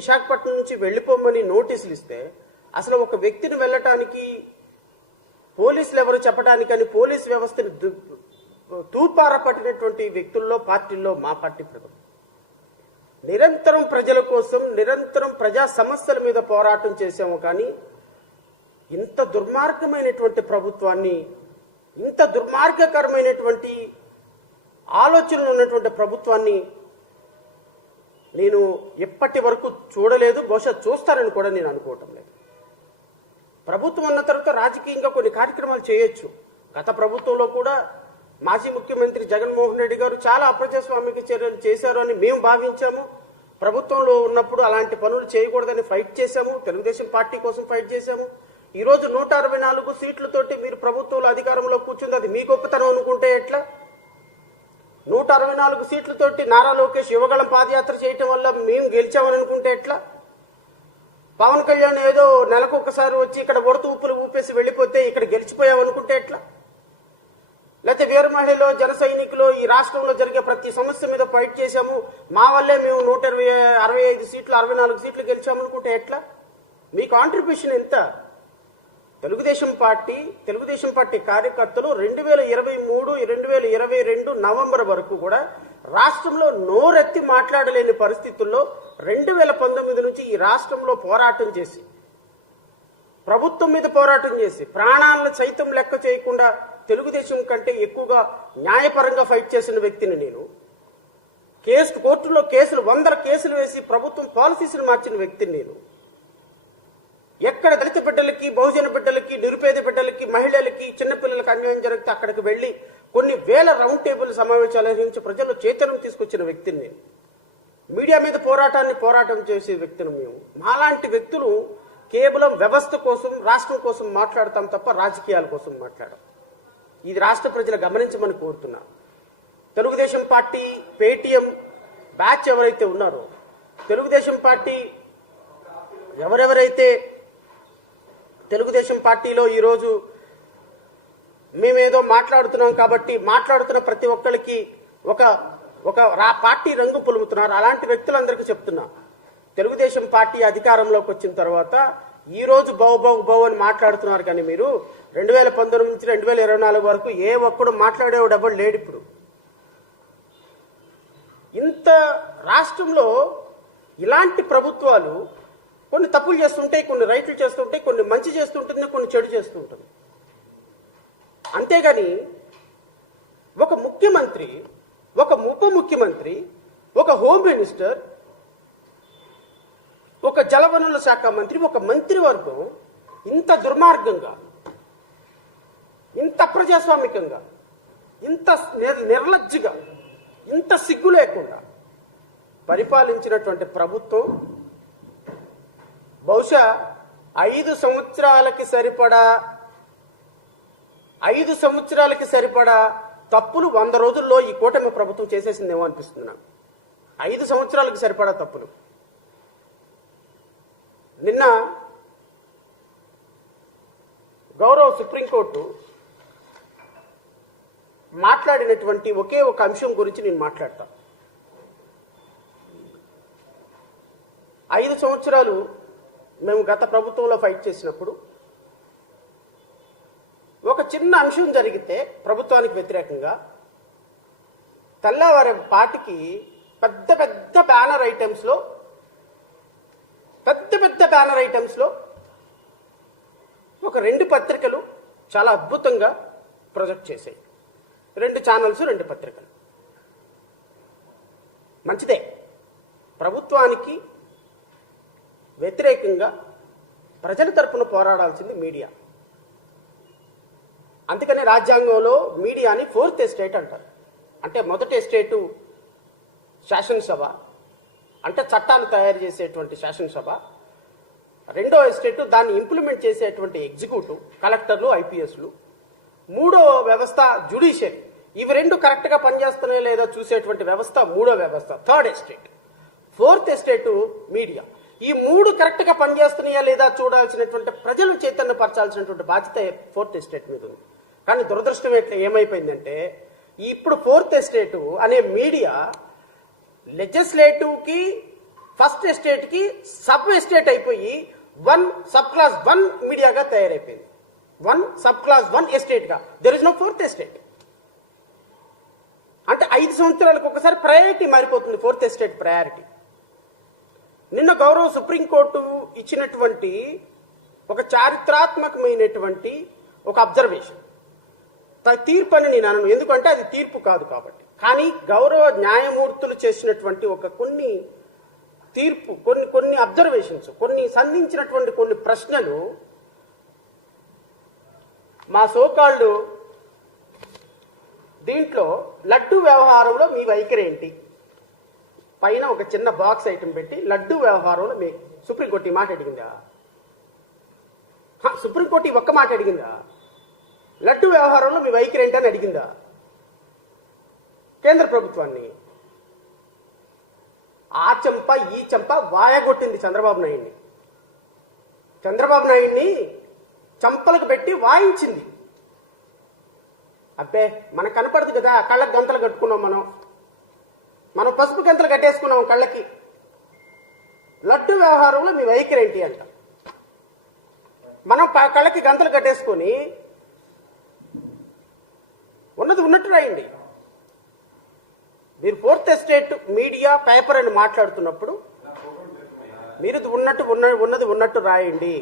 విశాఖపట్నం నుంచి వెళ్ళిపోమని నోటీసులు ఇస్తే అసలు ఒక వ్యక్తిని వెళ్ళటానికి పోలీసులు ఎవరు చెప్పడానికని పోలీస్ వ్యవస్థని తూపారపట్టినటువంటి వ్యక్తుల్లో పార్టీల్లో మా పార్టీ ప్రథమం నిరంతరం ప్రజల కోసం నిరంతరం ప్రజా సమస్యల మీద పోరాటం చేశాము కానీ ఇంత దుర్మార్గమైనటువంటి ప్రభుత్వాన్ని ఇంత దుర్మార్గకరమైనటువంటి ఆలోచనలు ఉన్నటువంటి ప్రభుత్వాన్ని నేను ఎప్పటి వరకు చూడలేదు బహుశా చూస్తానని కూడా నేను అనుకోవటం లేదు. ప్రభుత్వం అన్న తర్వాత రాజకీయంగా కొన్ని కార్యక్రమాలు చేయొచ్చు. గత ప్రభుత్వంలో కూడా మాజీ ముఖ్యమంత్రి జగన్మోహన్ రెడ్డి గారు చాలా అప్రజాస్వామిక చర్యలు చేశారు అని మేము భావించాము. ప్రభుత్వంలో ఉన్నప్పుడు అలాంటి పనులు చేయకూడదని ఫైట్ చేశాము. తెలుగుదేశం పార్టీ కోసం ఫైట్ చేశాము. ఈరోజు నూట అరవై నాలుగు సీట్లతోటి మీరు ప్రభుత్వంలో అధికారంలో కూర్చుంది అది మీ గొప్పతనం అనుకుంటే ఎట్లా? నూట అరవై నాలుగు సీట్లతోటి నారా లోకేష్ యువగళం పాదయాత్ర చేయటం వల్ల మేము గెలిచామని అనుకుంటే ఎట్లా? పవన్ కళ్యాణ్ ఏదో నెలకు ఒకసారి వచ్చి ఇక్కడ ఉడత ఊపులు ఊపేసి వెళ్ళిపోతే ఇక్కడ గెలిచిపోయామనుకుంటే ఎట్లా? లేకపోతే వీరమహిళలో జన సైనికులు ఈ రాష్ట్రంలో జరిగే ప్రతి సమస్య మీద ఫైట్ చేశాము. మా వల్లే మేము నూట ఇరవై అరవై ఐదు సీట్లు అరవై నాలుగు సీట్లు గెలిచామనుకుంటే ఎట్లా? మీ కాంట్రిబ్యూషన్ ఎంత? తెలుగుదేశం పార్టీ తెలుగుదేశం పార్టీ కార్యకర్తలు రెండు వేల ఇరవై మూడు రెండు వేల ఇరవై రెండు నవంబర్ వరకు కూడా రాష్ట్రంలో నోరెత్తి మాట్లాడలేని పరిస్థితుల్లో రెండు వేల పంతొమ్మిది నుంచి ఈ రాష్ట్రంలో పోరాటం చేసి ప్రభుత్వం మీద పోరాటం చేసి ప్రాణాలను సైతం లెక్క చేయకుండా తెలుగుదేశం కంటే ఎక్కువగా న్యాయపరంగా ఫైట్ చేసిన వ్యక్తిని నేను కేసు కోర్టులో కేసులు వందల కేసులు వేసి ప్రభుత్వం పాలసీస్ని మార్చిన వ్యక్తిని నేను ఎక్కడ దళిత బిడ్డలకి బహుజన బిడ్డలకి నిరుపేద బిడ్డలకి మహిళలకి చిన్నపిల్లలకి అన్యాయం జరిగితే అక్కడికి వెళ్ళి కొన్ని వేల రౌండ్ టేబుల్ సమావేశాలు నిర్వహించి ప్రజలు చైతన్యం తీసుకొచ్చిన వ్యక్తిని నేను. మీడియా మీద పోరాటాన్ని పోరాటం చేసే వ్యక్తులు మేము. మాలాంటి వ్యక్తులు కేవలం వ్యవస్థ కోసం రాష్ట్రం కోసం మాట్లాడతాం తప్ప రాజకీయాల కోసం మాట్లాడం ఇది రాష్ట్ర ప్రజలు గమనించమని కోరుతున్నా. తెలుగుదేశం పార్టీ పేటిఎం బ్యాచ్ ఎవరైతే ఉన్నారో తెలుగుదేశం పార్టీ ఎవరెవరైతే తెలుగుదేశం పార్టీలో ఈరోజు మేమేదో మాట్లాడుతున్నాం కాబట్టి మాట్లాడుతున్న ప్రతి ఒక్కరికి ఒక ఒక రా పార్టీ రంగు పులుముతున్నారు. అలాంటి వ్యక్తులందరికీ చెప్తున్నా. తెలుగుదేశం పార్టీ అధికారంలోకి వచ్చిన తర్వాత ఈ రోజు బౌ బౌ బౌ అని మాట్లాడుతున్నారు కానీ మీరు రెండు వేల పంతొమ్మిది నుంచి రెండు వేల ఇరవై నాలుగు వరకు ఏ ఒక్కడు మాట్లాడేవాడు ఎవడు లేడు ఇప్పుడు. ఇంత రాష్ట్రంలో ఇలాంటి ప్రభుత్వాలు కొన్ని తప్పులు చేస్తుంటాయి కొన్ని రైట్లు చేస్తుంటాయి కొన్ని మంచి చేస్తుంటుంది కొన్ని చెడు చేస్తుంటుంది అంతేగాని ఒక ముఖ్యమంత్రి ఒక ఉప ముఖ్యమంత్రి ఒక హోమ్ మినిస్టర్ ఒక జలవనరుల శాఖ మంత్రి ఒక మంత్రివర్గం ఇంత దుర్మార్గంగా ఇంత ప్రజాస్వామికంగా ఇంత నిర్- నిర్లజ్జగా ఇంత సిగ్గు లేకుండా పరిపాలించినటువంటి ప్రభుత్వం బహుశా ఐదు సంవత్సరాలకి సరిపడా ఐదు సంవత్సరాలకి సరిపడా తప్పులు వంద రోజుల్లో ఈ కూటమి ప్రభుత్వం చేసేసిందేమో అనిపిస్తుంది నాకు. ఐదు సంవత్సరాలకు సరిపడా తప్పులు. నిన్న గౌరవ సుప్రీంకోర్టు మాట్లాడినటువంటి ఒకే ఒక అంశం గురించి నేను మాట్లాడతాను ఐదు సంవత్సరాలు మేము గత ప్రభుత్వంలో ఫైట్ చేసినప్పుడు ఒక చిన్న అంశం జరిగితే ప్రభుత్వానికి వ్యతిరేకంగా తెల్లవారి పాటికి పెద్ద పెద్ద బ్యానర్ ఐటమ్స్లో పెద్ద పెద్ద బ్యానర్ ఐటమ్స్లో ఒక రెండు పత్రికలు చాలా అద్భుతంగా ప్రొజెక్ట్ చేశాయి. రెండు ఛానల్స్ రెండు పత్రికలు. మంచిదే. ప్రభుత్వానికి వ్యతిరేకంగా ప్రజల తరపున పోరాడాల్సింది మీడియా. అందుకనే రాజ్యాంగంలో మీడియాని ఫోర్త్ ఎస్టేట్ అంటారు. అంటే మొదటి ఎస్టేటు శాసనసభ అంటే చట్టాలు తయారు చేసేటువంటి శాసనసభ. రెండో ఎస్టేటు దాన్ని ఇంప్లిమెంట్ చేసేటువంటి ఎగ్జిక్యూటివ్ కలెక్టర్లు ఐపీఎస్లు. మూడో వ్యవస్థ జుడిషియరీ. ఇవి రెండు కరెక్ట్గా పనిచేస్తున్నాయో లేదో చూసేటువంటి వ్యవస్థ మూడో వ్యవస్థ third estate. Fourth estate media. ఈ మూడు కరెక్ట్గా పనిచేస్తున్నాయా లేదా చూడాల్సినటువంటి ప్రజలు చైతన్యపరచాల్సినటువంటి బాధ్యత ఫోర్త్ ఎస్టేట్ మీద ఉంది. కానీ దురదృష్టం ఎట్లా ఏమైపోయిందంటే ఇప్పుడు ఫోర్త్ ఎస్టేట్ అనే మీడియా లెజిస్లేటివ్కి ఫస్ట్ ఎస్టేట్కి సబ్ ఎస్టేట్ అయిపోయి వన్ సబ్ క్లాస్ వన్ మీడియాగా తయారైపోయింది. One sub class one ఎస్టేట్గా there is no fourth estate అంటే ఐదు సంవత్సరాలకు ఒకసారి ప్రయారిటీ మారిపోతుంది ఫోర్త్ ఎస్టేట్ ప్రయారిటీ నిన్న గౌరవ సుప్రీంకోర్టు ఇచ్చినటువంటి ఒక చారిత్రాత్మకమైనటువంటి ఒక అబ్జర్వేషన్ తీర్పు అని నేను అనను. ఎందుకంటే అది తీర్పు కాదు కాబట్టి. కానీ గౌరవ న్యాయమూర్తులు చేసినటువంటి ఒక కొన్ని తీర్పు కొన్ని కొన్ని అబ్జర్వేషన్స్ కొన్ని సంధించినటువంటి కొన్ని ప్రశ్నలు మా సోకాళ్ళు దీంట్లో లడ్డు వ్యవహారంలో మీ వైఖరి ఏంటి? పైన ఒక చిన్న బాక్స్ ఐటమ్ పెట్టి లడ్డు వ్యవహారంలో మీ సుప్రీంకోర్టు ఈ మాట అడిగిందా? సుప్రీంకోర్టు ఈ ఒక్క మాట అడిగిందా? లడ్డు వ్యవహారంలో మీ వైఖరి ఏంటని అడిగిందా? కేంద్ర ప్రభుత్వాన్ని. ఆ చెంప ఈ చెంప వాయగొట్టింది చంద్రబాబు నాయుడిని. చంద్రబాబు నాయుడిని చంపలకు పెట్టి వాయించింది. అబ్బే మనకు కనపడదు కదా కళ్ళకు గంతలు కట్టుకున్నాం మనం. మనం పసుపు గంతలు కట్టేసుకున్నాం కళ్ళకి. లడ్డు వ్యవహారంలో మీ వైఖరి ఏంటి అంట. మనం కళ్ళకి గంతలు కట్టేసుకొని ఉన్నది ఉన్నట్టు రాయండి. మీరు ఫోర్త్ ఎస్టేట్ మీడియా పేపర్ అని మాట్లాడుతున్నప్పుడు మీరు ఉన్నట్టు ఉన్న ఉన్నది ఉన్నట్టు రాయండి.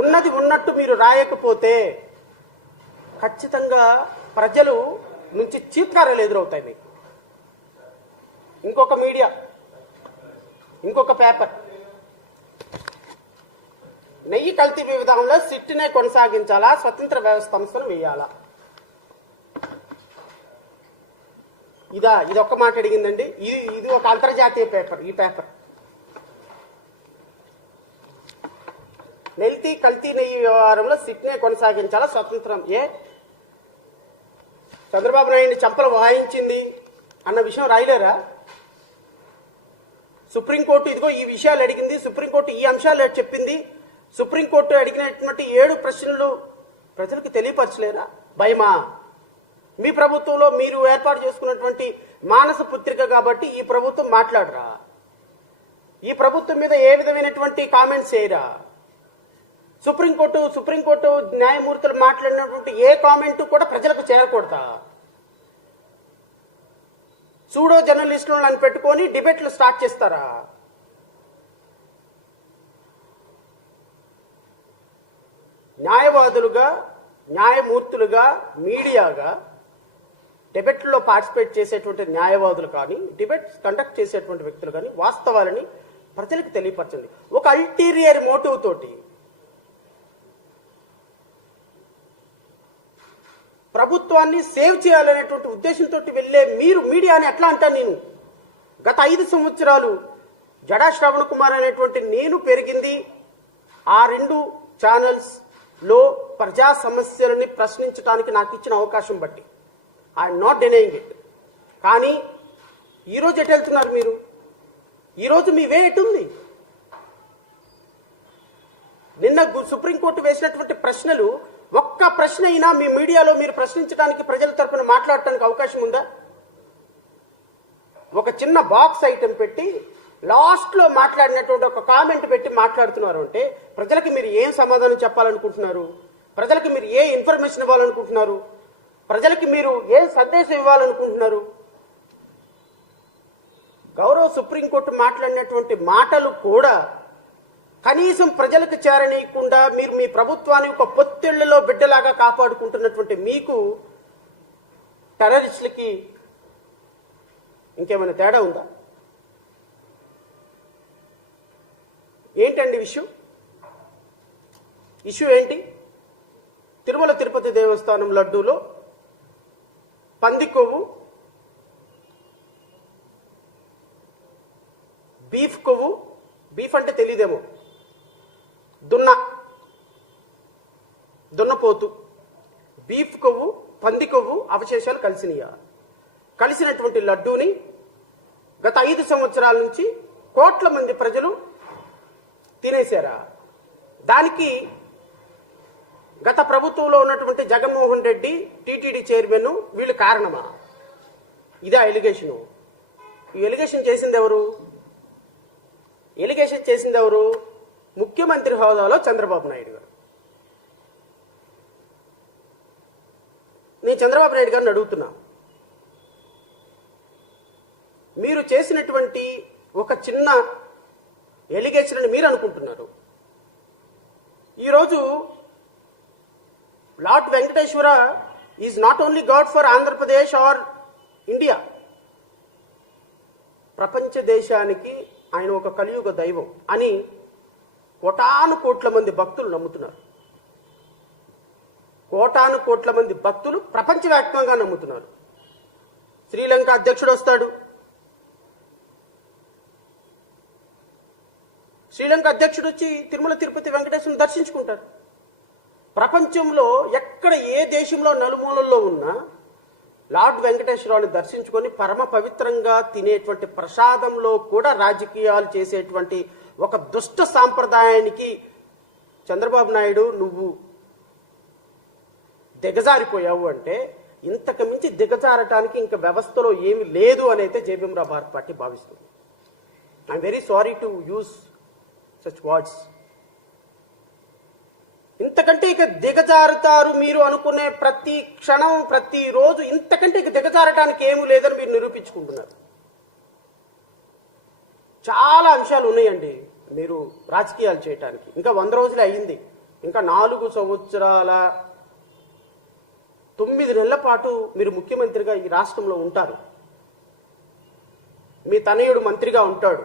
ఉన్నది ఉన్నట్టు మీరు రాయకపోతే ఖచ్చితంగా ప్రజలు నుంచి చీత్కారాలు ఎదురవుతాయి మీకు. ఇంకొక మీడియా ఇంకొక పేపర్. నెయ్యి కల్తీ విధానంలో సిట్టినే కొనసాగించాలా? స్వతంత్ర వ్యవస్థ సంస్థను వేయాలా? ఇదా ఇది ఒక్క మాట అడిగిందండి. ఇది ఇది ఒక అంతర్జాతీయ పేపర్ ఈ పేపర్. నెల్తీ కల్తీ నెయ్యి వ్యవహారంలో సిట్నే కొనసాగించాలా? స్వతంత్రం. ఏ? చంద్రబాబు నాయుడిని చంపలు వాయించింది అన్న విషయం రాయలేరా? సుప్రీంకోర్టు ఇదిగో ఈ విషయాలు అడిగింది సుప్రీంకోర్టు ఈ అంశాలు చెప్పింది సుప్రీంకోర్టు అడిగినటువంటి ఏడు ప్రశ్నలు ప్రజలకు తెలియపరచలేరా? భయమా? మీ ప్రభుత్వంలో మీరు ఏర్పాటు చేసుకున్నటువంటి మానస పుత్రిక కాబట్టి ఈ ప్రభుత్వం మాట్లాడరా? ఈ ప్రభుత్వం మీద ఏ విధమైనటువంటి కామెంట్స్ చేయరా? సుప్రీంకోర్టు సుప్రీంకోర్టు న్యాయమూర్తులు మాట్లాడినటువంటి ఏ కామెంటు కూడా ప్రజలకు చేరకూడదా? సూడో జర్నలిస్టులను పెట్టుకొని డిబేట్లు స్టార్ట్ చేస్తారా? న్యాయవాదులుగా న్యాయమూర్తులుగా మీడియాగా డిబేట్లో పార్టిసిపేట్ చేసేటువంటి న్యాయవాదులు కానీ డిబేట్ కండక్ట్ చేసేటువంటి వ్యక్తులు కానీ వాస్తవాలని ప్రజలకు తెలియపరచండి. ఒక అల్టీరియర్ మోటివ్ తోటి ప్రభుత్వాన్ని సేవ్ చేయాలనేటువంటి ఉద్దేశంతో వెళ్ళే మీరు మీడియాని ఎట్లా అంటాను నేను? గత ఐదు సంవత్సరాలు జడా శ్రవణ్ కుమార్ అనేటువంటి నేను పెరిగింది. ఆ రెండు ఛానల్స్లో ప్రజా సమస్యలని ప్రశ్నించడానికి నాకు ఇచ్చిన అవకాశం బట్టి. ఐఎమ్ నాట్ డినయింగ్ ఇట్ కానీ ఈరోజు ఎటు వెళ్తున్నారు మీరు? ఈరోజు మీ వే ఎటుంది నిన్న సుప్రీంకోర్టు వేసినటువంటి ప్రశ్నలు ఒక్క ప్రశ్న అయినా మీ మీడియాలో మీరు ప్రశ్నించడానికి ప్రజల తరపున మాట్లాడటానికి అవకాశం ఉందా? ఒక చిన్న బాక్స్ ఐటెం పెట్టి లాస్ట్లో మాట్లాడినటువంటి ఒక కామెంట్ పెట్టి మాట్లాడుతున్నారు అంటే ప్రజలకు మీరు ఏం సమాధానం చెప్పాలనుకుంటున్నారు? ప్రజలకు మీరు ఏ ఇన్ఫర్మేషన్ ఇవ్వాలనుకుంటున్నారు? ప్రజలకి మీరు ఏ సందేశం ఇవ్వాలనుకుంటున్నారు? గౌరవ సుప్రీంకోర్టు మాట్లాడినటువంటి మాటలు కూడా కనీసం ప్రజలకు చేరనీయకుండా మీరు మీ ప్రభుత్వాన్ని ఒక పొత్తిళ్ళలో బిడ్డలాగా కాపాడుకుంటున్నటువంటి మీకు టెర్రరిస్టులకి ఇంకేమైనా తేడా ఉందా? ఏంటండి ఇష్యూ? ఇష్యూ ఏంటి? తిరుమల తిరుపతి దేవస్థానం లడ్డూలో పంది కొవ్వు బీఫ్ కొవ్వు బీఫ్ అంటే తెలియదేమో దున్న. దున్నపోతు. బీఫ్ కొవ్వు పంది కొవ్వు అవశేషాలు కలిసినాయా కలిసినటువంటి లడ్డూని గత ఐదు సంవత్సరాల నుంచి కోట్ల మంది ప్రజలు తినేశారా? దానికి గత ప్రభుత్వంలో ఉన్నటువంటి జగన్మోహన్ రెడ్డి టీటీడీ చైర్మన్ వీళ్ళు కారణమా? ఇదే ఎలిగేషను. ఈ ఎలిగేషన్ చేసింది ఎవరు ఎలిగేషన్ చేసింది ఎవరు ముఖ్యమంత్రి హోదాలో చంద్రబాబు నాయుడు గారు. నేను చంద్రబాబు నాయుడు గారిని అడుగుతున్నా. మీరు చేసినటువంటి ఒక చిన్న ఎలిగేషన్ అని మీరు అనుకుంటున్నారు. ఈరోజు lord Venkateswara is not only god for Andhra Pradesh or India. ప్రపంచ దేశానికి ఆయన ఒక కలియుగ దైవం అని కోటాను కోట్ల మంది భక్తులు నమ్ముతున్నారు. కోటాను కోట్ల మంది భక్తులు ప్రపంచవ్యాప్తంగా నమ్ముతున్నారు. శ్రీలంక అధ్యక్షుడు వస్తాడు. శ్రీలంక అధ్యక్షుడు వచ్చి తిరుమల తిరుపతి వెంకటేశ్వరుని దర్శించుకుంటారు. ప్రపంచంలో ఎక్కడ ఏ దేశంలో నలుమూలల్లో ఉన్నా లార్డ్ వెంకటేశ్వరరావుని దర్శించుకొని పరమ పవిత్రంగా తినేటువంటి ప్రసాదంలో కూడా రాజకీయాలు చేసేటువంటి ఒక దుష్ట సాంప్రదాయానికి చంద్రబాబు నాయుడు నువ్వు దిగజారిపోయావు అంటే ఇంతకు మించి దిగజారటానికి ఇంకా వ్యవస్థలో ఏమి లేదు అని అయితే జేబీఎంరావు భారత్ పార్టీ భావిస్తుంది. I'm very sorry to use such words ఇంతకంటే ఇక దిగజారుతారు మీరు అనుకునే ప్రతి క్షణం ప్రతి రోజు ఇంతకంటే ఇక దిగజారటానికి ఏమీ లేదని మీరు నిరూపించుకుంటున్నారు. చాలా అంశాలు ఉన్నాయండి. మీరు రాజకీయాలు చేయటానికి. ఇంకా వంద రోజులే అయ్యింది. ఇంకా నాలుగు సంవత్సరాల తొమ్మిది నెలల పాటు మీరు ముఖ్యమంత్రిగా ఈ రాష్ట్రంలో ఉంటారు. మీ తనయుడు మంత్రిగా ఉంటాడు.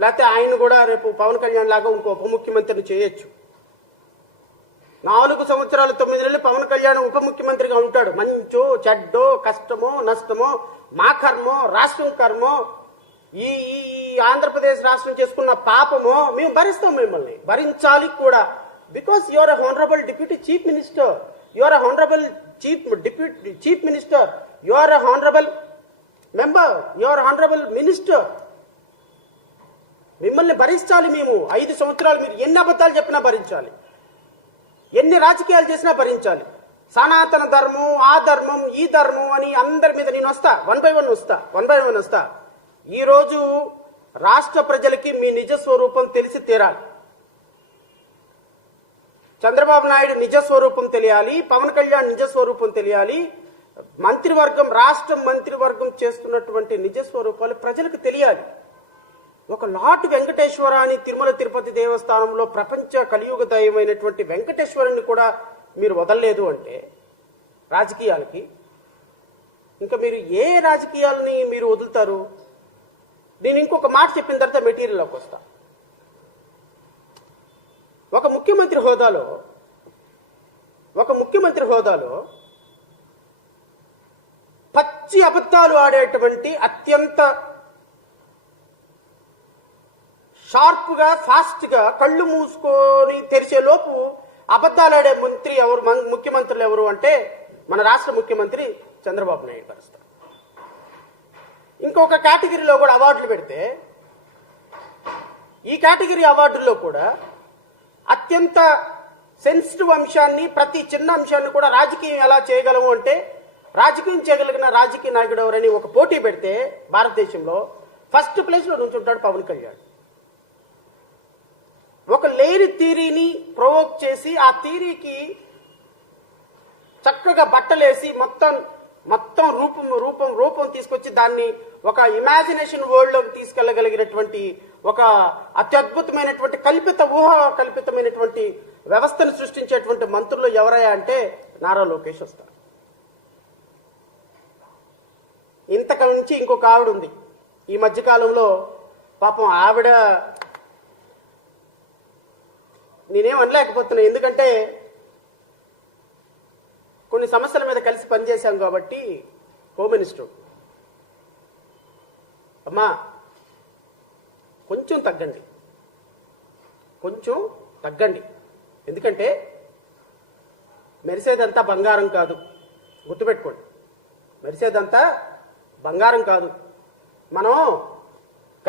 లేకపోతే ఆయన కూడా రేపు పవన్ కళ్యాణ్ లాగా ఇంకో ఉప ముఖ్యమంత్రిని చేయొచ్చు. నాలుగు సంవత్సరాలు తొమ్మిది నెలలు పవన్ కళ్యాణ్ ఉప ముఖ్యమంత్రిగా ఉంటాడు. మంచో చెడ్డో కష్టమో నష్టమో మా కర్మో రాష్ట్రం కర్మో ఈ ఈ ఆంధ్రప్రదేశ్ రాష్ట్రం చేసుకున్న పాపము మేము భరిస్తాం మిమ్మల్ని. భరించాలి కూడా. Because your honourable deputy chief minister your honourable chief deputy chief minister your honourable member your honourable minister మిమ్మల్ని భరించాలి మేము. ఐదు సంవత్సరాలు మీరు ఎన్ని అబద్ధాలు చెప్పినా భరించాలి. ఎన్ని రాజకీయాలు చేసినా భరించాలి. సనాతన ధర్మం ఆ ధర్మం ఈ ధర్మం అని అందరి మీద నేను వస్తా. వన్ బై వన్ వస్తా. వన్ బై వన్ వస్తా. ఈరోజు రాష్ట్ర ప్రజలకి మీ నిజ స్వరూపం తెలిసి తీరాలి. చంద్రబాబు నాయుడు నిజ స్వరూపం తెలియాలి పవన్ కళ్యాణ్ నిజ స్వరూపం తెలియాలి. మంత్రివర్గం రాష్ట్ర మంత్రివర్గం చేస్తున్నటువంటి నిజ స్వరూపాలు ప్రజలకు తెలియాలి. ఒక లాట్ వెంకటేశ్వర అని తిరుమల తిరుపతి దేవస్థానంలో ప్రపంచ కలియుగ దైవమైనటువంటి వెంకటేశ్వరుని కూడా మీరు వదలలేదు అంటే రాజకీయాలకి ఇంకా మీరు ఏ రాజకీయాలని మీరు వదులుతారు? నేను ఇంకొక మాట చెప్పిన తర్వాత మెటీరియల్లోకి వస్తా. ఒక ముఖ్యమంత్రి హోదాలో ఒక ముఖ్యమంత్రి హోదాలో పచ్చి అబద్ధాలు ఆడేటువంటి అత్యంత షార్ప్గా ఫాస్ట్గా కళ్ళు మూసుకొని తెరిచే లోపు అబద్ధాలాడే మంత్రి ఎవరు ముఖ్యమంత్రులు ఎవరు అంటే మన రాష్ట్ర ముఖ్యమంత్రి చంద్రబాబు నాయుడు గారు ఇంకొక కేటగిరీలో కూడా అవార్డులు పెడితే ఈ కేటగిరీ అవార్డుల్లో కూడా అత్యంత సెన్సిటివ్ అంశాన్ని ప్రతి చిన్న అంశాన్ని కూడా రాజకీయం ఎలా చేయగలము అంటే రాజకీయం చేయగలిగిన రాజకీయ నాయకుడు ఎవరని ఒక పోటీ పెడితే భారతదేశంలో ఫస్ట్ ప్లేస్లో నుంచుంటాడు పవన్ కళ్యాణ్. ఒక లేని థీరీని ప్రొవోక్ చేసి ఆ థీరీకి చక్కగా బట్టలేసి మొత్తం మొత్తం రూపం రూపం రూపం తీసుకొచ్చి దాన్ని ఒక ఇమాజినేషన్ వరల్డ్లోకి తీసుకెళ్ళగలిగినటువంటి ఒక అత్యద్భుతమైనటువంటి కల్పిత ఊహ కల్పితమైనటువంటి వ్యవస్థను సృష్టించేటువంటి మంత్రులు ఎవరయ్యా అంటే నారా లోకేష్ వస్తారు. ఇంతకు నుంచి ఇంకొక ఆవిడ ఉంది. ఈ మధ్యకాలంలో పాపం ఆవిడ నేనేం అనలేకపోతున్నా. ఎందుకంటే కొన్ని సమస్యల మీద కలిసి పనిచేశాం కాబట్టి హోమ్ మినిస్టర్. అమ్మా కొంచెం తగ్గండి. కొంచెం తగ్గండి. ఎందుకంటే మెరిసేదంతా బంగారం కాదు. గుర్తుపెట్టుకోండి. మెరిసేదంతా బంగారం కాదు. మనం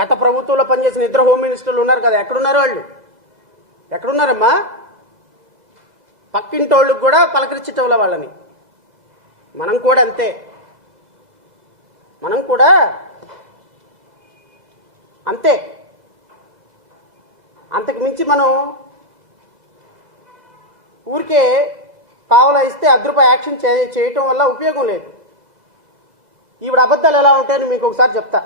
గత ప్రభుత్వంలో పనిచేసిన ఇద్దరు హోమ్ మినిస్టర్లు ఉన్నారు కదా ఎక్కడున్నారు వాళ్ళు? ఎక్కడున్నారమ్మా? పక్కింటి వాళ్ళకి కూడా పలకరించటంలో వాళ్ళని. మనం కూడా అంతే. మనం కూడా అంతే. అంతకు మించి మనం ఊరికే కావలా ఇస్తే అర్ధ యాక్షన్ చేయటం వల్ల ఉపయోగం లేదు. ఈవిడ అబద్ధాలు ఎలా ఉంటాయని మీకు ఒకసారి చెప్తా.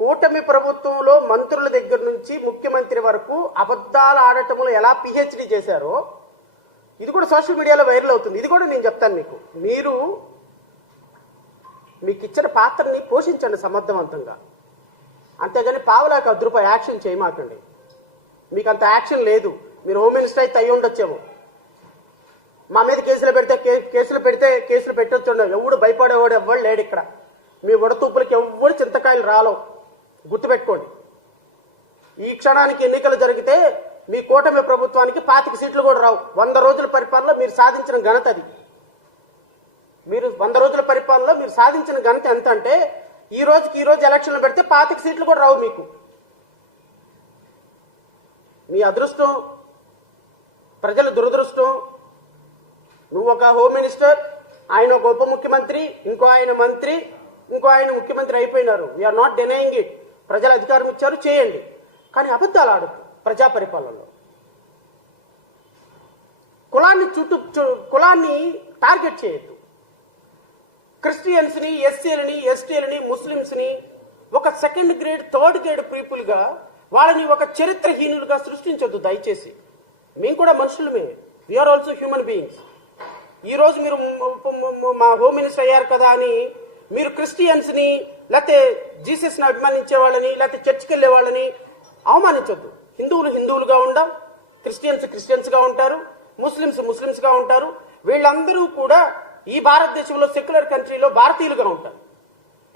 కూటమి ప్రభుత్వంలో మంత్రుల దగ్గర నుంచి ముఖ్యమంత్రి వరకు అబద్ధాలు ఆడటంలో ఎలా పిహెచ్డి చేశారో ఇది కూడా సోషల్ మీడియాలో వైరల్ అవుతుంది. ఇది కూడా నేను చెప్తాను మీకు. మీరు మీకు ఇచ్చిన పాత్రని పోషించండి సమర్థవంతంగా. అంతేగాని పావలాకి అర్ధ రూపాయి యాక్షన్ చేయమాకండి. మీకు అంత యాక్షన్ లేదు. మీరు హోమ్ మినిస్టర్ అయితే అయ్యి ఉండొచ్చేమో. మా మీద కేసులు పెడితే కేసులు పెడితే కేసులు పెట్టొచ్చు ఎవడు భయపడేవాడు ఎవ్వడు లేడు ఇక్కడ. మీ వడతూపులకి ఎవ్వడు చింతకాయలు రాలో గుర్తుపెట్టుకోండి. ఈ క్షణానికి ఎన్నికలు జరిగితే మీ కూటమి ప్రభుత్వానికి పాతిక సీట్లు కూడా రావు. వంద రోజుల పరిపాలనలో మీరు సాధించిన ఘనత అది. మీరు వంద రోజుల పరిపాలనలో మీరు సాధించిన ఘనత ఎంత అంటే ఈ రోజుకి ఈ రోజు ఎలక్షన్లు పెడితే పాతిక సీట్లు కూడా రావు మీకు. మీ అదృష్టం ప్రజల దురదృష్టం నువ్వు ఒక హోమ్ మినిస్టర్ ఆయన ఒక ఉప ముఖ్యమంత్రి ఇంకో ఆయన మంత్రి ఇంకో ఆయన ముఖ్యమంత్రి అయిపోయినారు. వీఆర్ నాట్ డినయింగ్ ఇట్ ప్రజలు అధికారం ఇచ్చారు చేయండి. కానీ అబద్ధాలు ఆడదు ప్రజా పరిపాలనలో. కులాన్ని చుట్టూ చు- కులాన్ని టార్గెట్ చేయొద్దు. క్రిస్టియన్స్ని ఎస్సీలని ఎస్టీలని ముస్లిమ్స్ని ఒక సెకండ్ గ్రేడ్ థర్డ్ గ్రేడ్ పీపుల్గా వాళ్ళని ఒక చరిత్రహీనులుగా సృష్టించొద్దు దయచేసి. మేము కూడా మనుషులమే. We are also human beings ఈరోజు మీరు మా హోమ్ మినిస్టర్ అయ్యారు కదా అని మీరు క్రిస్టియన్స్ని లేకపోతే జీసస్ని అభిమానించే వాళ్ళని లేకపోతే చర్చికి వెళ్ళే వాళ్ళని అవమానించొద్దు. హిందువులు హిందువులుగా ఉండం క్రిస్టియన్స్ క్రిస్టియన్స్గా ఉంటారు ముస్లిమ్స్ ముస్లిమ్స్గా ఉంటారు. వీళ్ళందరూ కూడా ఈ భారతదేశంలో సెక్యులర్ కంట్రీలో భారతీయులుగా ఉంటారు.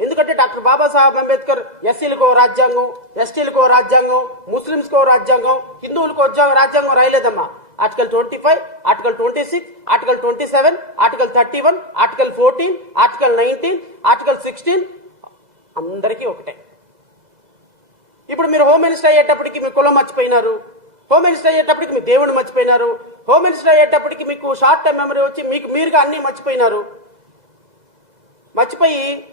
ఎందుకంటే డాక్టర్ బాబాసాహెబ్ అంబేద్కర్ ఎస్సీలకు రాజ్యాంగం ఎస్టీలకు రాజ్యాంగం ముస్లింస్కో రాజ్యాంగం హిందువులకు రాజ్యాంగం రాయలేదమ్మా. Article twenty five article twenty six article twenty seven article thirty one article fourteen article nineteen article sixteen అందరికీ ఒకటే. ఇప్పుడు మీరు హోమ్ మినిస్టర్ అయ్యేటప్పటికి మీ కులం మర్చిపోయినారు. హోమ్ మినిస్టర్ అయ్యేటప్పటికి మీ దేవుని మర్చిపోయినారు. హోమ్ మినిస్టర్ అయ్యేటప్పటికి మీకు షార్ట్ టైం మెమరీ వచ్చి మీకు మీరుగా అన్ని మర్చిపోయినారు. మర్చిపోయి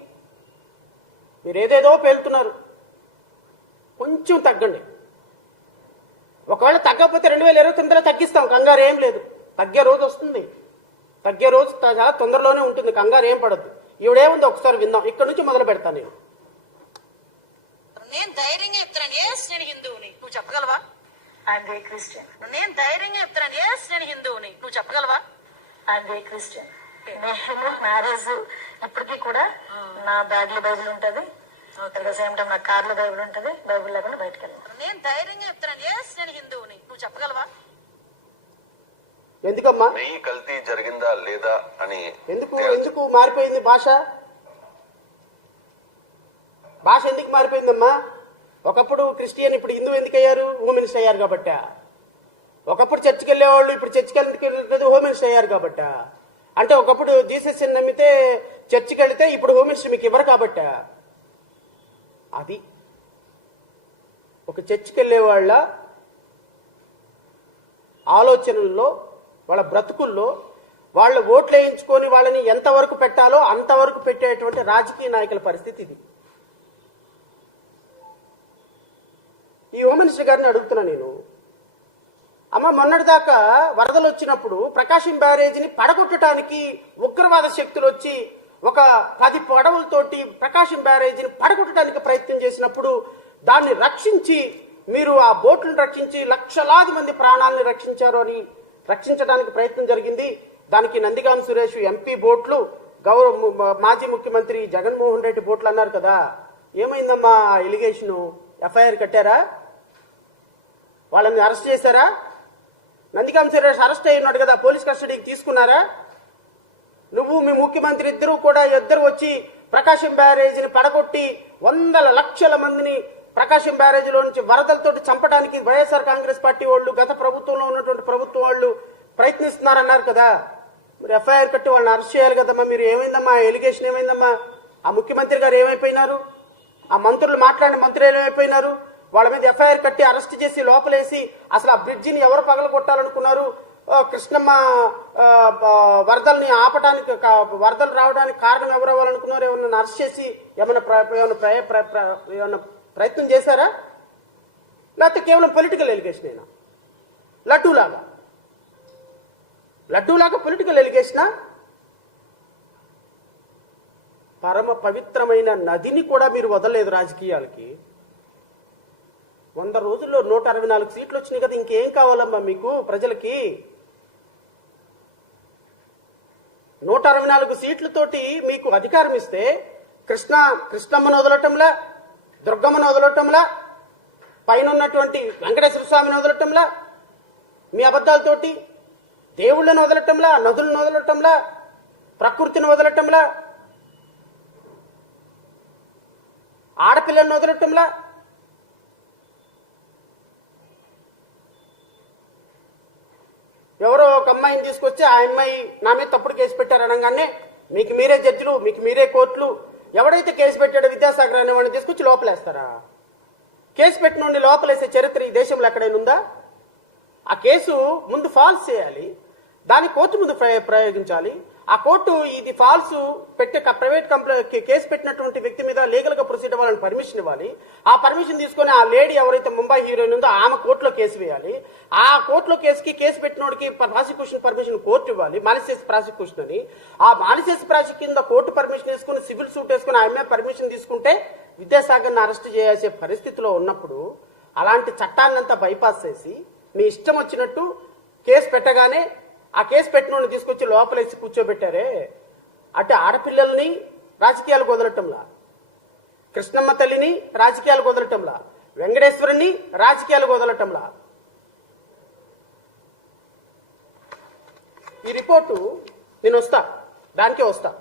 మీరు ఏదేదో పేలుతున్నారు. కొంచెం తగ్గండి. ఒకవేళ తగ్గకపోతే రెండు వేల ఇరవై తొమ్మిదిలో తగ్గిస్తాం. కంగారు ఏం లేదు. తగ్గే రోజు వస్తుంది. తగ్గే రోజు చాలా తొందరలోనే ఉంటుంది. కంగారు ఏం పడద్దు. ఈవిడేముంది ఒకసారి విందాం. ఇక్కడ నుంచి మొదలు పెడతాను నేను. నేను ధైర్యంగా చెప్తాను నేను హిందువుని నువ్వు చెప్పగలవా? I'm very Christian. నేను ధైర్యంగా చెప్తున్నాను? ఎస్ నేను హిందువుని. నువ్వు చెప్పగలవా? I'm very Christian. నేను మ్యారేజ్ ఇప్పటికీ కూడా నా బ్యాగ్లో బైబిల్ ఉంటది. అట్ ద సేమ్ టైం నా కార్లో బైబిల్ ఉంటది. బైబిల్ లేకుండా బయటకు వెళ్ళను. నేను ధైర్యంగా చెప్తున్నాను. ఎస్ నేను హిందువుని. నువ్వు చెప్పగలవా? ఎందుకమ్మా? నెయ్యి కల్తీ జరిగిందా లేదా అని ఎందుకు? ఎందుకు మారిపోయింది భాష? భాష ఎందుకు మారిపోయిందమ్మా? ఒకప్పుడు క్రిస్టియన్ ఇప్పుడు హిందూ ఎందుకు అయ్యారు హోమ్ మినిస్టర్ అయ్యారు కాబట్ట. ఒకప్పుడు చర్చికి వెళ్ళేవాళ్ళు ఇప్పుడు చర్చికి వెళ్ళలేదు హోమ్ మినిస్టర్ అయ్యారు కాబట్ట. అంటే ఒకప్పుడు జీసస్ నమ్మితే చర్చికి వెళితే ఇప్పుడు హోమ్ మినిస్టర్ మీకు ఇవ్వరు కాబట్ట. అది ఒక చర్చికి వెళ్ళే వాళ్ళ ఆలోచనల్లో వాళ్ళ బ్రతుకుల్లో వాళ్ళు ఓట్లు వేయించుకొని వాళ్ళని ఎంతవరకు పెట్టాలో అంతవరకు పెట్టేటువంటి రాజకీయ నాయకుల పరిస్థితి ఇది. ఈ హోమ్ గారిని అడుగుతున్నా నేను. అమ్మ మొన్నటిదాకా వరదలు వచ్చినప్పుడు ప్రకాశం బ్యారేజీని పడగొట్టడానికి ఉగ్రవాద శక్తులు వచ్చి ఒక పది పడవలతోటి ప్రకాశం బ్యారేజీని పడగొట్టడానికి ప్రయత్నం చేసినప్పుడు దాన్ని రక్షించి మీరు ఆ బోట్లను రక్షించి లక్షలాది మంది ప్రాణాలను రక్షించారు అని రక్షించడానికి ప్రయత్నం జరిగింది. దానికి నందిగాం సురేష్ ఎంపీ బోట్లు గౌరవ మాజీ ముఖ్యమంత్రి జగన్మోహన్ రెడ్డి బోట్లు అన్నారు కదా. ఏమైందమ్మా ఎలిగేషను? ఎఫ్ఐఆర్ కట్టారా? వాళ్ళని అరెస్ట్ చేశారా? నందికాం సురేష్ అరెస్ట్ అయి ఉన్నాడు కదా పోలీస్ కస్టడీకి తీసుకున్నారా? నువ్వు మీ ముఖ్యమంత్రి ఇద్దరు కూడా ఇద్దరు వచ్చి ప్రకాశం బ్యారేజీని పడగొట్టి వందల లక్షల మందిని ప్రకాశం బ్యారేజీలో నుంచి వరదలతోటి చంపడానికి వైఎస్ఆర్ కాంగ్రెస్ పార్టీ వాళ్ళు గత ప్రభుత్వంలో ఉన్నటువంటి ప్రభుత్వం వాళ్ళు ప్రయత్నిస్తున్నారన్నారు కదా. మరి ఎఫ్ఐఆర్ కట్టి వాళ్ళని అరెస్ట్ చేయాలి కదమ్మా మీరు. ఏమైందమ్మా? ఎలిగేషన్ ఏమైందమ్మా? ఆ ముఖ్యమంత్రి గారు ఏమైపోయినారు? ఆ మంత్రులు మాట్లాడిన మంత్రులు ఏమైపోయినారు? వాళ్ళ మీద ఎఫ్ఐఆర్ కట్టి అరెస్ట్ చేసి లోపలేసి అసలు ఆ బ్రిడ్జిని ఎవరు పగలగొట్టాలనుకున్నారు? కృష్ణమ్మ వరదల్ని ఆపడానికి వరదలు రావడానికి కారణం ఎవరు అవ్వాలనుకున్నారు? ఏమన్నా అరెస్ట్ చేసి ఏమైనా ప్ర- ఏమైనా ప్రయ- ప్ర- ఏమైనా ప్రయత్నం చేశారా? లేకపోతే కేవలం పొలిటికల్ ఎలిగేషన్ అయినా లడ్డూలాగా. లడ్డూలాగా పొలిటికల్ ఎలిగేషనా పరమ పవిత్రమైన నదిని కూడా మీరు వదలలేదు రాజకీయాలకి. వంద రోజుల్లో నూట అరవై నాలుగు సీట్లు వచ్చినాయి కదా ఇంకేం కావాలమ్మా మీకు ప్రజలకి? నూట అరవై నాలుగు సీట్లతోటి మీకు అధికారం ఇస్తే కృష్ణ కృష్ణమ్మను వదలటంలా దుర్గమ్మను వదలటంలా పైన ఉన్నటువంటి వెంకటేశ్వర స్వామిని వదలటంలా మీ అబద్ధాలతోటి దేవుళ్ళను వదలటంలా నదులను వదలటంలా ప్రకృతిని వదలటంలా ఆడపిల్లలను వదలటంలా ఎవరో ఒక అమ్మాయిని తీసుకొచ్చి ఆ అమ్మాయి నా మీద తప్పుడు కేసు పెట్టారు అనగానే మీకు మీరే జడ్జిలు మీకు మీరే కోర్టులు. ఎవడైతే కేసు పెట్టాడో విద్యాసాగర్ అనే వాడిని తీసుకొచ్చి లోపలేస్తారా? కేసు పెట్టిన లోపలేసే చరిత్ర ఈ దేశంలో ఎక్కడైనా ఉందా? ఆ కేసు ముందు ఫాల్స్ చేయాలి దాన్ని కోర్టు ముందు ప్రయోగించాలి ఆ కోర్టు ఇది ఫాల్స్ పెట్టే ప్రైవేట్ కంపెనీ కేసు పెట్టినటువంటి వ్యక్తి మీద లీగల్గా ప్రొసీడ్ అవ్వాలని పర్మిషన్ ఇవ్వాలి. ఆ పర్మిషన్ తీసుకొని ఆ లేడీ ఎవరైతే ముంబై హీరోయిన్ ఉందో ఆమె కోర్టులో కేసు వేయాలి. ఆ కోర్టులో కేసుకి కేసు పెట్టినోడికి ప్రాసిక్యూషన్ పర్మిషన్ కోర్టు ఇవ్వాలి. మాలిసియస్ ప్రాసిక్యూషన్ అని. ఆ మాలిసియస్ ప్రాసిక్యూషన్ కింద కోర్టు పర్మిషన్ తీసుకుని సివిల్ సూట్ వేసుకుని ఆమె పర్మిషన్ తీసుకుంటే విద్యాసాగర్ని అరెస్ట్ చేయాల్సే పరిస్థితిలో ఉన్నప్పుడు అలాంటి చట్టాన్నంతా బైపాస్ చేసి మీ ఇష్టం వచ్చినట్టు కేసు పెట్టగానే ఆ కేసు పెట్టిన తీసుకొచ్చి లోపలేసి కూర్చోబెట్టారే? అంటే ఆడపిల్లల్ని రాజకీయాలకు వదలటంలా? కృష్ణమ్మ తల్లిని రాజకీయాలకు వదలటంలా? వెంకటేశ్వరుని రాజకీయాలకు వదలటంలా? ఈ రిపోర్టు నేను వస్తా దానికే వస్తా.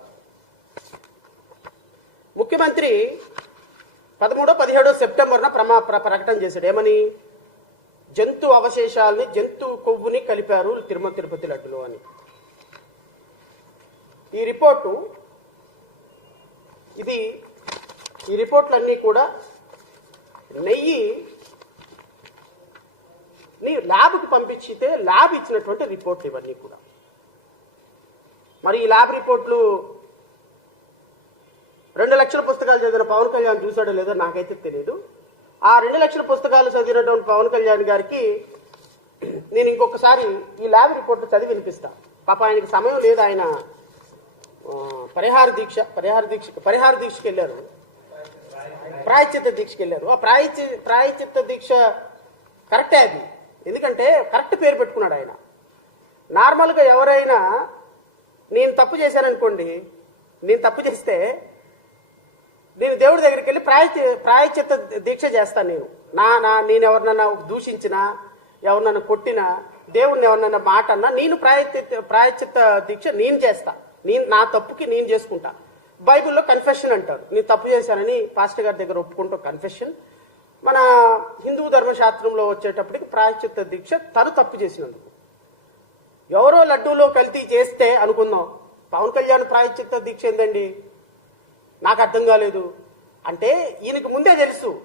ముఖ్యమంత్రి పదమూడో పదిహేడో సెప్టెంబర్న ప్రమా ప్ర- ప్రకటన చేశాడు. ఏమని? జంతు అవశేషాలని జంతు కొవ్వుని కలిపారు తిరుమల తిరుపతి లడ్డులో అని. ఈ రిపోర్టు ఇది ఈ రిపోర్ట్లన్నీ కూడా నెయ్యి నీ ల్యాబ్కి పంపించితే ల్యాబ్ ఇచ్చినటువంటి రిపోర్ట్లు ఇవన్నీ కూడా. మరి ఈ ల్యాబ్ రిపోర్ట్లు రెండు లక్షల పుస్తకాలు చదివిన పవన్ కళ్యాణ్ చూశాడో లేదో నాకైతే తెలియదు ఆ రెండు లక్షల పుస్తకాలు చదివినటువంటి పవన్ కళ్యాణ్ గారికి నేను ఇంకొకసారి ఈ ల్యాబ్ రిపోర్ట్లు చదివి వినిపిస్తా. పాప ఆయనకి సమయం లేదు ఆయన పరిహార దీక్ష పరిహార దీక్ష పరిహార దీక్షకి వెళ్ళారు. ప్రాయచిత్త దీక్షకి వెళ్ళారు. ఆ ప్రాయచి ప్రాయచిత్త దీక్ష కరెక్టే అది. ఎందుకంటే కరెక్ట్ పేరు పెట్టుకున్నాడు ఆయన. నార్మల్గా ఎవరైనా నేను తప్పు చేశాననుకోండి నేను తప్పు చేస్తే నేను దేవుడి దగ్గరికి వెళ్ళి ప్రాయ ప్రాయచిత్త దీక్ష చేస్తాను నేను. నా నా నేను ఎవరినన్నా దూషించినా ఎవరినన్నా కొట్టినా దేవుడిని ఎవరినన్నా మాట అన్నా నేను ప్రాయచిత్త ప్రాయచిత్త దీక్ష నేను చేస్తా. నేను నా తప్పుకి నేను చేసుకుంటా. బైబిల్లో కన్ఫెషన్ అంటారు. నేను తప్పు చేశానని పాస్టర్ గారి దగ్గర ఒప్పుకుంటూ కన్ఫెషన్ మన హిందూ ధర్మశాస్త్రంలో వచ్చేటప్పటికి ప్రాయచిత్త దీక్ష తను తప్పు చేసినందుకు. ఎవరో లడ్డూలో కల్తీ చేస్తే అనుకుందాం. పవన్ కళ్యాణ్ ప్రాయచిత్త దీక్ష ఏందండి? నాకు అర్థం కాలేదు. అంటే ఈయనకు ముందే తెలుసు.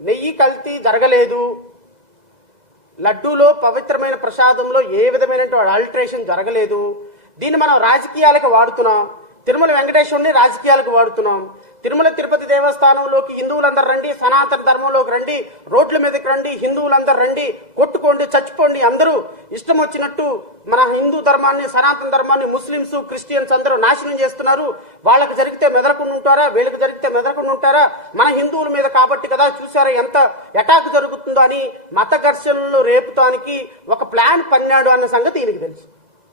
నెయ్యి కల్తీ జరగలేదు. లడ్డూలో పవిత్రమైన ప్రసాదంలో ఏ విధమైనటువంటి అల్టరేషన్ జరగలేదు. దీన్ని మనం రాజకీయాలకు వాడుతున్నాం. తిరుమల వెంకటేశ్వరుని రాజకీయాలకు వాడుతున్నాం. తిరుమల తిరుపతి దేవస్థానంలోకి హిందువులందరూ రండి సనాతన ధర్మంలోకి రండి రోడ్ల మీదకి రండి హిందువులందరూ రండి కొట్టుకోండి చచ్చిపోండి అందరూ ఇష్టం వచ్చినట్టు మన హిందూ ధర్మాన్ని సనాతన ధర్మాన్ని ముస్లింస్ క్రిస్టియన్స్ అందరూ నాశనం చేస్తున్నారు. వాళ్ళకి జరిగితే మెదలకుండా ఉంటారా? వీళ్ళకి జరిగితే మెదలకుండా ఉంటారా? మన హిందువుల మీద కాబట్టి కదా చూసారా ఎంత అటాక్ జరుగుతుందో అని మత ఘర్షణలు రేపుతానికి ఒక ప్లాన్ పన్నాడు అన్న సంగతి ఈయనకి తెలుసు.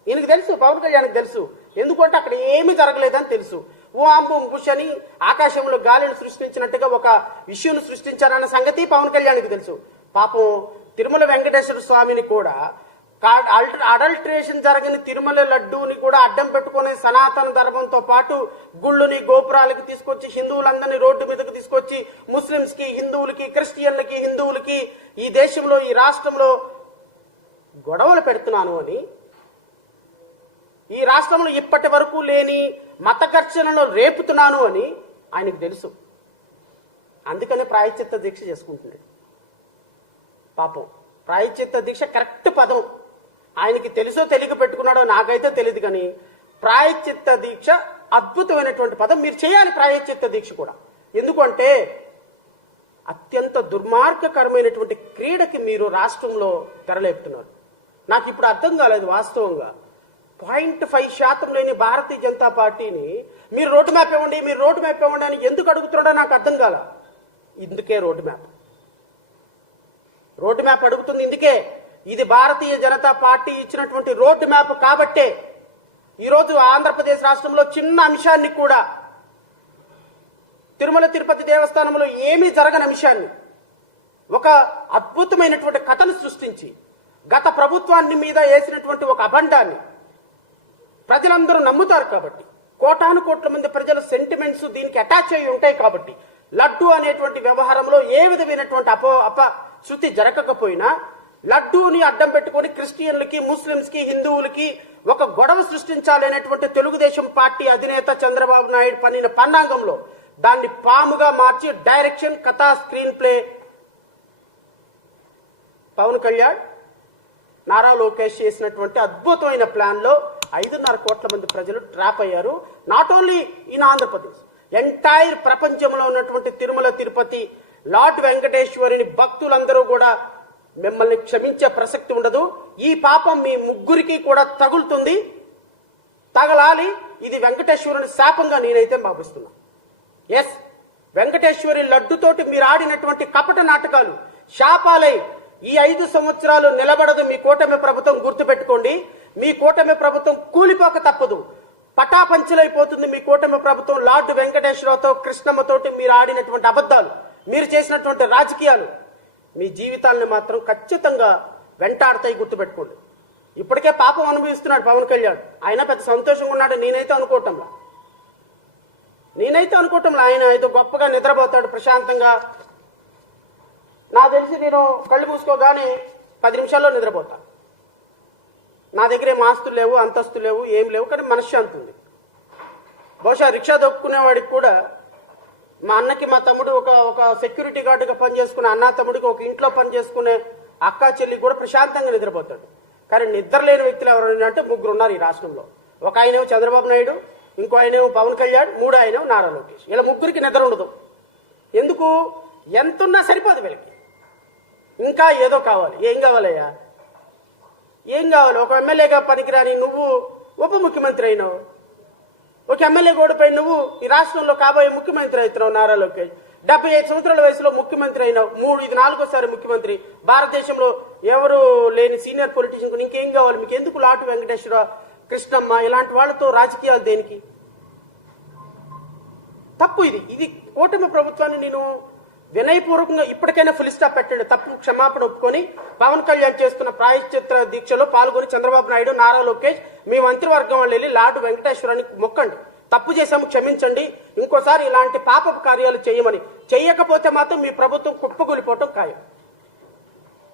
ఈయనకి తెలుసు పవన్ కళ్యాణ్కి తెలుసు. ఎందుకంటే అక్కడ ఏమీ జరగలేదని తెలుసు. ఓ అంబు బుష్ అని ఆకాశంలో గాలిని సృష్టించినట్టుగా ఒక ఇష్యూను సృష్టించారన్న సంగతి పవన్ కళ్యాణ్కి తెలుసు. పాపం తిరుమల వెంకటేశ్వర స్వామిని కూడా కా- అడల్ట్రేషన్ జరగని తిరుమల లడ్డూని కూడా అడ్డం పెట్టుకునే సనాతన ధర్మంతో పాటు గుళ్ళుని గోపురాలకి తీసుకొచ్చి హిందువులందరినీ రోడ్డు మీదకి తీసుకొచ్చి ముస్లింస్కి హిందువులకి క్రిస్టియన్లకి హిందువులకి ఈ దేశంలో ఈ రాష్ట్రంలో గొడవలు పెడుతున్నాను అని ఈ రాష్ట్రంలో ఇప్పటి వరకు లేని మత ఘర్షణను రేపుతున్నాను అని ఆయనకు తెలుసు. అందుకనే ప్రాయచిత్త దీక్ష చేసుకుంటున్నాడు. పాపం ప్రాయచిత్త దీక్ష కరెక్ట్ పదం. ఆయనకి తెలుసో తెలియక పెట్టుకున్నాడో నాకైతే తెలియదు కానీ ప్రాయశ్చిత్త దీక్ష అద్భుతమైనటువంటి పదం. మీరు చేయాలి ప్రాయశ్చిత్త దీక్ష కూడా. ఎందుకంటే అత్యంత దుర్మార్గకరమైనటువంటి క్రీడకి మీరు రాష్ట్రంలో తెరలేపుతున్నారు. నాకు ఇప్పుడు అర్థం కాలేదు వాస్తవంగా. పాయింట్ ఫైవ్ శాతం లేని భారతీయ జనతా పార్టీని మీరు రోడ్డు మ్యాప్ ఇవ్వండి మీరు రోడ్డు మ్యాప్ ఇవ్వండి అని ఎందుకు అడుగుతున్నాడో నాకు అర్థం కాల. ఇందుకే రోడ్డు మ్యాప్. రోడ్డు మ్యాప్ అడుగుతుంది ఇందుకే. ఇది భారతీయ జనతా పార్టీ ఇచ్చినటువంటి రోడ్డు మ్యాప్ కాబట్టే ఈరోజు ఆంధ్రప్రదేశ్ రాష్ట్రంలో చిన్న అంశాన్ని కూడా తిరుమల తిరుపతి దేవస్థానంలో ఏమీ జరగని అంశాన్ని ఒక అద్భుతమైనటువంటి కథను సృష్టించి గత ప్రభుత్వాన్ని మీద వేసినటువంటి ఒక అభండాన్ని ప్రజలందరూ నమ్ముతారు కాబట్టి. కోటాను కోట్ల మంది ప్రజల సెంటిమెంట్స్ దీనికి అటాచ్ అయి ఉంటాయి కాబట్టి. లడ్డు అనేటువంటి వ్యవహారంలో ఏ విధమైనటువంటి అపో అప శృతి జరగకపోయినా లడ్డూని అడ్డం పెట్టుకొని క్రిస్టియన్లకి ముస్లింస్కి హిందువులకి ఒక గొడవ సృష్టించాలి అనేటువంటి తెలుగుదేశం పార్టీ అధినేత చంద్రబాబు నాయుడు పనిన పన్నాంగంలో దాన్ని పాముగా మార్చి డైరెక్షన్ కథా స్క్రీన్ ప్లే. పవన్ కళ్యాణ్? నారా లోకేష్ చేసినటువంటి అద్భుతమైన ప్లాన్లో ఐదున్నర కోట్ల మంది ప్రజలు ట్రాప్ అయ్యారు. Not only in Andhra Pradesh entire ప్రపంచంలో ఉన్నటువంటి తిరుమల తిరుపతి లార్డ్ వెంకటేశ్వరిని భక్తులందరూ కూడా మిమ్మల్ని క్షమించే ప్రసక్తి ఉండదు. ఈ పాపం మీ ముగ్గురికి కూడా తగులుతుంది. తగలాలి. ఇది వెంకటేశ్వరుని శాపంగా నేనైతే భావిస్తున్నా. ఎస్ వెంకటేశ్వరి లడ్డుతోటి మీరు ఆడినటువంటి కపట నాటకాలు శాపాలై ఈ ఐదు సంవత్సరాలు నిలబడదు మీ కూటమి ప్రభుత్వం గుర్తుపెట్టుకోండి. మీ కూటమి ప్రభుత్వం కూలిపోక తప్పదు. పటాపంచలైపోతుంది మీ కూటమి ప్రభుత్వం లార్డ్ వెంకటేశ్వరరావుతో కృష్ణమ్మతోటి మీరు ఆడినటువంటి అబద్ధాలు మీరు చేసినటువంటి రాజకీయాలు. మీ జీవితాలను మాత్రం ఖచ్చితంగా వెంటాడతాయి గుర్తుపెట్టుకోండి. ఇప్పటికే పాపం అనుభవిస్తున్నాడు పవన్ కళ్యాణ్. ఆయన పెద్ద సంతోషంగా ఉన్నాడు నేనైతే అనుకోవటంలా. నేనైతే అనుకోవటంలా. ఆయన ఏదో గొప్పగా నిద్రపోతాడు ప్రశాంతంగా నా తెలిసి నేను కళ్ళు మూసుకోగానే పది నిమిషాల్లో నిద్రపోతా. నా దగ్గర ఏం ఆస్తులు లేవు అంతస్తులు లేవు ఏం లేవు కానీ మనశ్శాంతి ఉంది. బహుశా రిక్షా దొక్కునేవాడికి కూడా మా అన్నకి మా తమ్ముడు ఒక ఒక సెక్యూరిటీ గార్డుగా పనిచేసుకునే అన్న తమ్ముడికి ఒక ఇంట్లో పని చేసుకునే అక్క చెల్లి కూడా ప్రశాంతంగా నిద్రపోతాడు. కానీ నిద్ర లేని వ్యక్తులు ఎవరైనా అంటే ముగ్గురు ఉన్నారు ఈ రాష్ట్రంలో. ఒక ఆయనేమో చంద్రబాబు నాయుడు ఇంకో ఆయనేమో పవన్ కళ్యాణ్ మూడో ఆయనేమో నారా లోకేష్. ఇలా ముగ్గురికి నిద్ర ఉండదు. ఎందుకు? ఎంతున్నా సరిపోదు వీళ్ళకి. ఇంకా ఏదో కావాలి. ఏం కావాలయ్యా? ఏం కావాలి? ఒక ఎమ్మెల్యేగా పనికిరాని నువ్వు ఉప ముఖ్యమంత్రి అయినావు. ఒక ఎమ్మెల్యే గోడపై నువ్వు ఈ రాష్ట్రంలో కాబోయే ముఖ్యమంత్రి అవుతున్నావు నారా లోకేష్. డెబ్బై ఐదు సంవత్సరాల వయసులో ముఖ్యమంత్రి అయినావు. మూడు ఇది నాలుగోసారి ముఖ్యమంత్రి. భారతదేశంలో ఎవరు లేని సీనియర్ పొలిటీషియన్ ఇంకేం కావాలి? మీకు ఎందుకు లాటు వెంకటేశ్వర కృష్ణమ్మ? ఇలాంటి వాళ్ళతో రాజకీయాలు దేనికి? తప్పు ఇది. ఇది కూటమి ప్రభుత్వాన్ని నేను వినయపూర్వకంగా ఇప్పటికైనా ఫుల్ స్టాప్ పెట్టండి. తప్పు క్షమాపణ ఒప్పుకొని పవన్ కళ్యాణ్ చేస్తున్న ప్రాయశ్చిత్ర దీక్షలో పాల్గొని చంద్రబాబు నాయుడు నారా లోకేష్ మీ మంత్రివర్గం వాళ్ళు వెళ్ళి లార్డు వెంకటేశ్వరానికి మొక్కండి. తప్పు చేశాము క్షమించండి. ఇంకోసారి ఇలాంటి పాపపు కార్యాలు చేయమని. చేయకపోతే మాత్రం మీ ప్రభుత్వం కుప్పగొలిపోవటం ఖాయం.